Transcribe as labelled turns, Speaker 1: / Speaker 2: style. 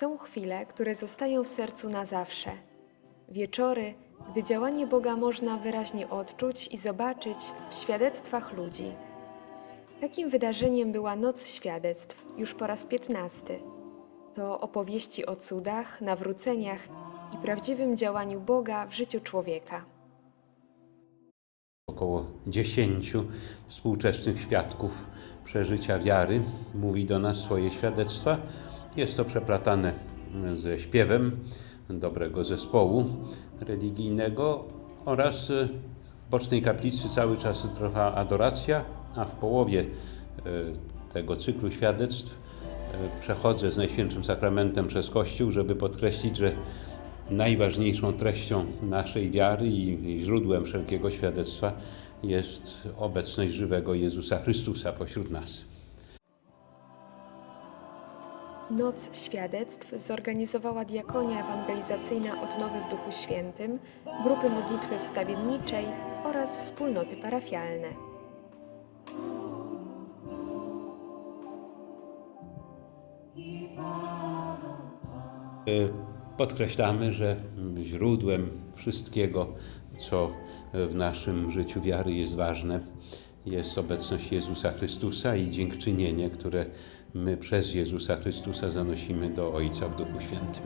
Speaker 1: Są chwile, które zostają w sercu na zawsze. Wieczory, gdy działanie Boga można wyraźnie odczuć i zobaczyć w świadectwach ludzi. Takim wydarzeniem była Noc Świadectw, już po raz piętnasty. To opowieści o cudach, nawróceniach i prawdziwym działaniu Boga w życiu człowieka.
Speaker 2: Około dziesięciu współczesnych świadków przeżycia wiary mówi do nas swoje świadectwa. Jest to przeplatane ze śpiewem dobrego zespołu religijnego oraz e, w bocznej kaplicy cały czas trwa adoracja, a w połowie e, tego cyklu świadectw e, przechodzę z Najświętszym Sakramentem przez Kościół, żeby podkreślić, że najważniejszą treścią naszej wiary i źródłem wszelkiego świadectwa jest obecność żywego Jezusa Chrystusa pośród nas.
Speaker 1: Noc Świadectw zorganizowała Diakonia Ewangelizacyjna Odnowy w Duchu Świętym, grupy modlitwy wstawienniczej oraz wspólnoty parafialne.
Speaker 2: E, Podkreślamy, że źródłem wszystkiego, co w naszym życiu wiary jest ważne, jest obecność Jezusa Chrystusa i dziękczynienie, które my przez Jezusa Chrystusa zanosimy do Ojca w Duchu Świętym.